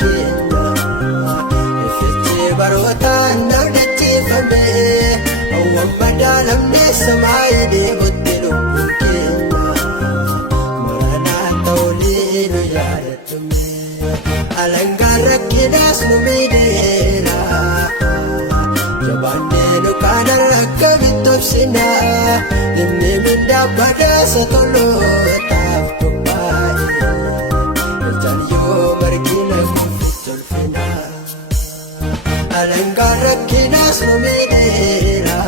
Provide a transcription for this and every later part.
keenya ifichi barootaan nagdachiifame awwaan madaalamne samaayini butti lubbuun keenya maranaa ta'ulii nu yaadachume alangaan rakkinaas nu miidheera jabaannee nu kaanaan akka bitobsina inni mindaa badaasa tolootaaf qophaa'e ijaan yoo margina kufi tolfina alangaan rakkinaas nu miidheera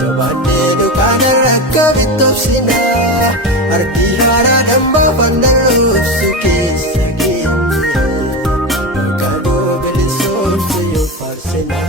jabaannee nu kaanaan akka bitobsina argi haaraadhaan baafannaan roobsu keessa keenya maqaanoo bilisoomse yoo faarsina.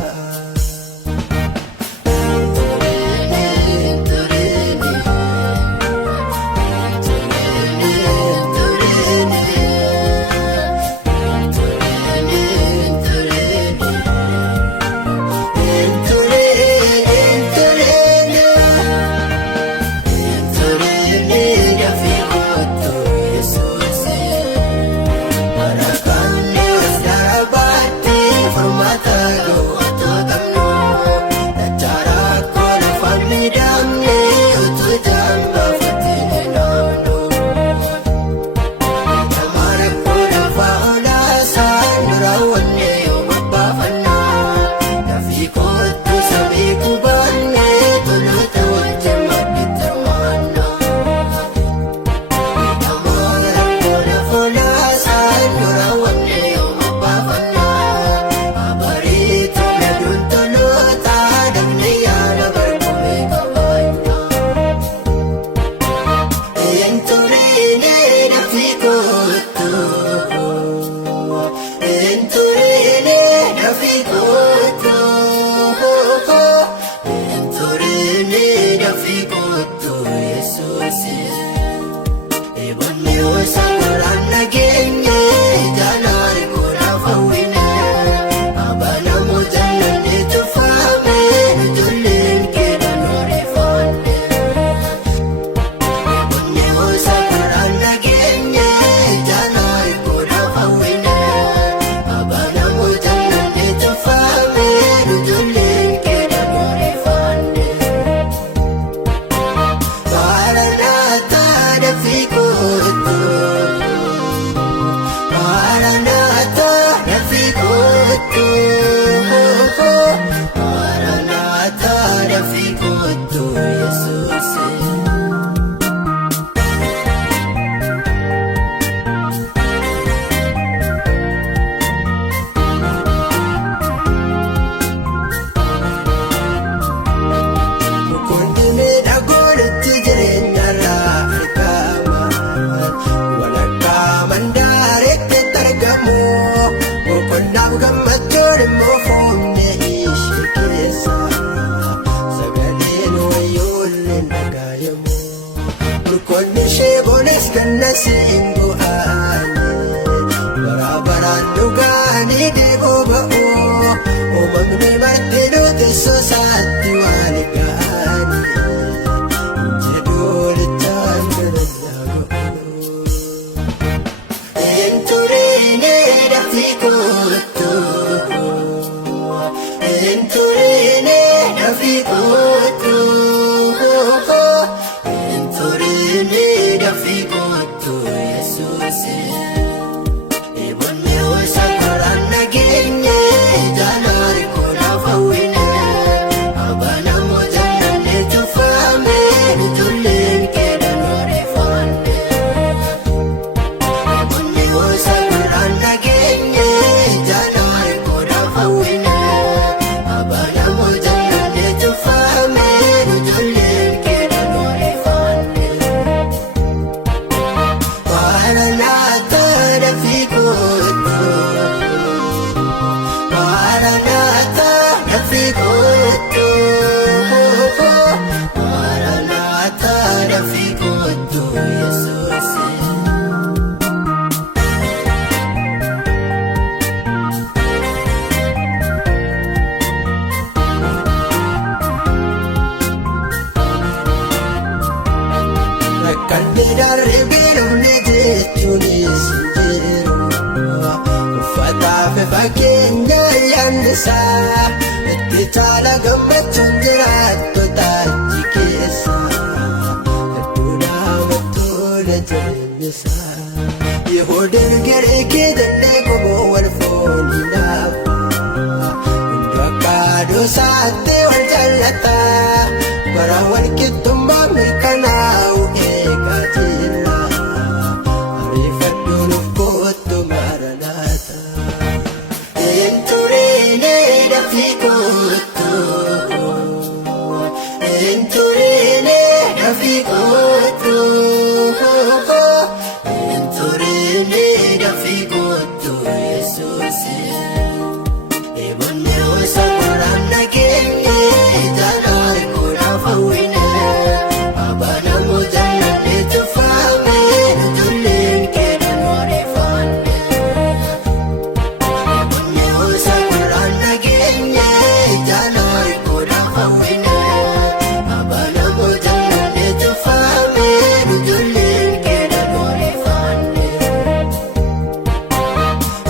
Barabaraan dhugaanii deeboo ba'oo uumamni martinuu teessoo isaatti waan ga'anii jedhuulichaan garannaa ga'uu hin turiine dafii kootu hin turiine dafii kootu hin turiine dafii kootu Yesuusi. Kan darbe lumni jechuunis jiru keessa itti caala gammachuun jiraattota achi keessa hedduu nama tola jireenya isaa Yihuudiin Giriikii dandee gumoo wal foon hinaafa hunda kaaduu isaatti wal jaallata bara wal qixxummaa mirkanaa'u eegaa jira ariifadhuun of kootu Maranaataa hin turine dafii kootu hin turine dafii kootu hin turine dafii kootu Yesuusi eebonne osa qoraan nageenye ijaan arguudhaaf hawwine abbaa namoota namni tufaame ijoolleen keedhaan odeeffanne eebonne osa qoraan nageenye ijaan arguudhaaf hawwine abbaa namoota namni tufaame ijoolleen keedhaan odeeffanne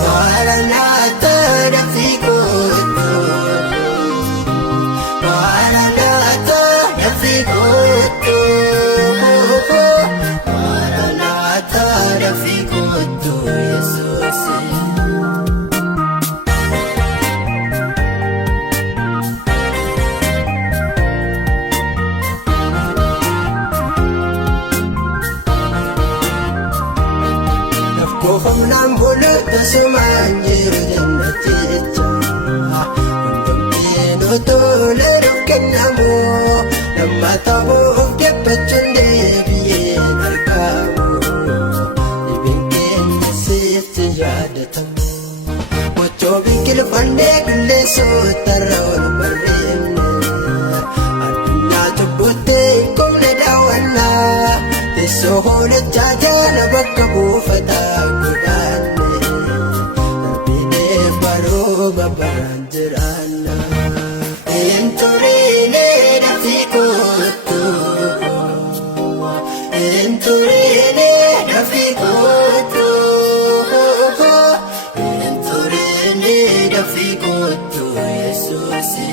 Maranaataa dafii kootu Maranaataa dafii kootu Maranaataa dafii kootu Yesuusi Koofamnaan bulu tasumaan jiru jannati jecha hundumtiin utuuleeruuf kennamu lammata bu'uuf dhiphachuun deebi'een argamu dhibeen keenya sitti yaadatamu gochoo biqilfannee qilleensootarra ol barreenne addunyaa cubbuttee hin qubne daawwannaa teessoo hoolachaa jaala bakka buufataa godhaanne darbiineef barooma baraan jiraanna hin turine dafii kootu hin turine dafii kootu hin turine dafii kootu Yesuusi